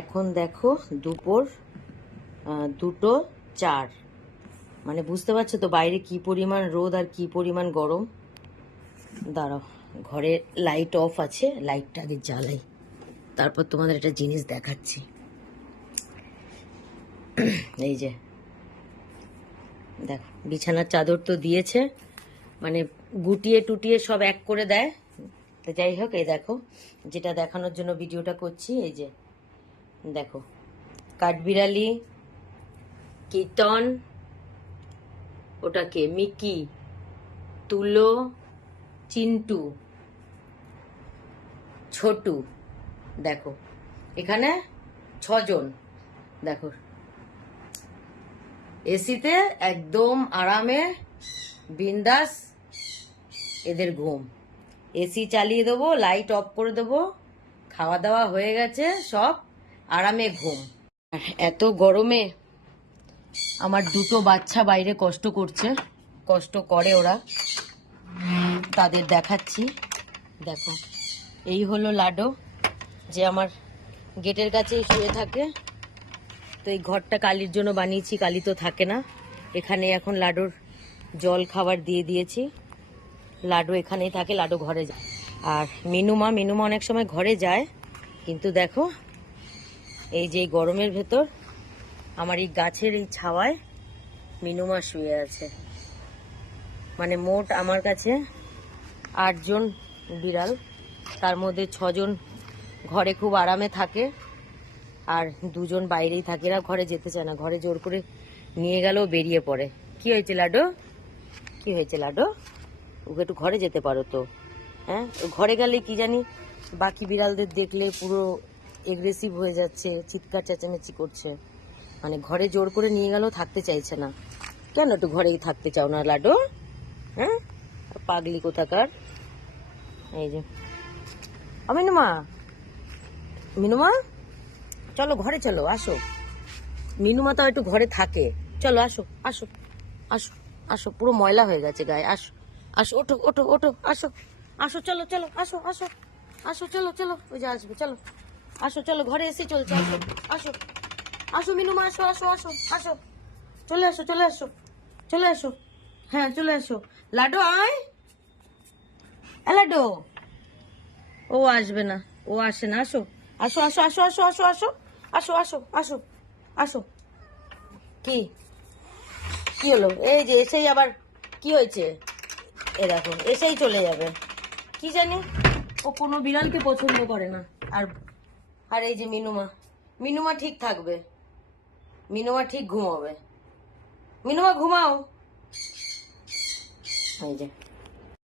এখন দেখো দুপুর 2:04। মানে বুঝতে পারছো তো বাইরে কি পরিমাণ রোদ আর কি পরিমাণ গরম। দাঁড়াও, ঘরে লাইট অফ আছে, লাইটটা আগে জ্বালাই, তারপর তোমাদের একটা জিনিস দেখাচ্ছি। এই যে দেখো, বিছানার চাদর তো দিয়েছে, মানে গুটিয়ে টুটিয়ে সব এক করে দেয়। তো যাই হোক, এই দেখো যেটা দেখানোর জন্য ভিডিওটা করছি। এই যে দেখো, কাঠবিড়ালি, কীর্তন, ওটাকে মিকি, তুলো, চিন্টু, ছোটু, দেখো এখানে 6 জন। দেখো এসিতে একদম আরামে বিন্দাস এদের ঘুম। এসি চালিয়ে দেবো, লাইট অফ করে দেবো, খাওয়া দাওয়া হয়ে গেছে, সব আরামে ঘুম। এত গরমে আমার 2টো বাচ্চা বাইরে কষ্ট করছে, কষ্ট করে ওরা, তাদের দেখাচ্ছি। দেখো এই হলো লাডো, যে আমার গেটের কাছেই শুয়ে থাকে। তো এই ঘরটা কালির জন্য বানিয়েছি, কালি তো থাকে না এখানে। এখন লাডোর জল খাবার দিয়ে দিয়েছি, লাডো এখানেই থাকে, লাডো ঘরে যায়। আর মিনুমা অনেক সময় ঘরে যায়, কিন্তু দেখো এই যে গরমের ভেতর আমার এই গাছের এই ছাওয়ায় মিনুমা শুয়ে আছে। মানে মোট আমার কাছে 8 জন বিড়াল, তার মধ্যে 6 জন ঘরে খুব আরামে থাকে, আর 2 জন বাইরেই থাকে। এরা ঘরে যেতে চায় না, ঘরে জোর করে নিয়ে গেলেও বেরিয়ে পড়ে। কি হয়েছে লাডো, কি হয়েছে লাডো? ওকে একটু ঘরে যেতে পারো তো। হ্যাঁ, ঘরে গেলে কি জানি বাকি বিড়ালদের দেখলে পুরো এগ্রেসিভ হয়ে যাচ্ছে, চিৎকার চেঁচামেচি করছে। মানে ঘরে জোর করে নিয়ে গেলেও থাকতে চাইছে না। কেন একটু ঘরেই থাকতে চাও না লাডো? হ্যাঁ, পাগলি কোথাকার। এই যে মিনুমা, মিনুমা চলো ঘরে চলো, আসো। মিনুমা তো একটু ঘরে থাকে, চলো আসো আসো আসো আসো, পুরো ময়লা হয়ে গেছে গায়ে। আসো আসো, ওঠো ওঠো ওঠো, আসো আসো, চলো চলো, আসো আসো আসো, চলো চলো, ওই যে আসবে, চলো আসো, চলো ঘরে এসে চলছে, আসো আসো আসো মিনুমা, আসো আসো আসো আসো, চলে আসো চলে আসো চলে আসো, হ্যাঁ চলে আসো। লাডো আয়, লাডো, ও আসবে না, ও আসে না। আসো আসো আসো আসো আসো আসো আসো আসো আসো আসো আসো। কি কি হলো? এই যে এসেই আবার কি হয়েছে? এ দেখো এসেই চলে যাবে, কি জানি ও কোনো বিড়ালকে পছন্দ করে না। আর আর এই যে মিনুমা ঠিক থাকবে, মিনুমা ঠিক ঘুমাবে। মিনুমা ঘুমাও। এই যে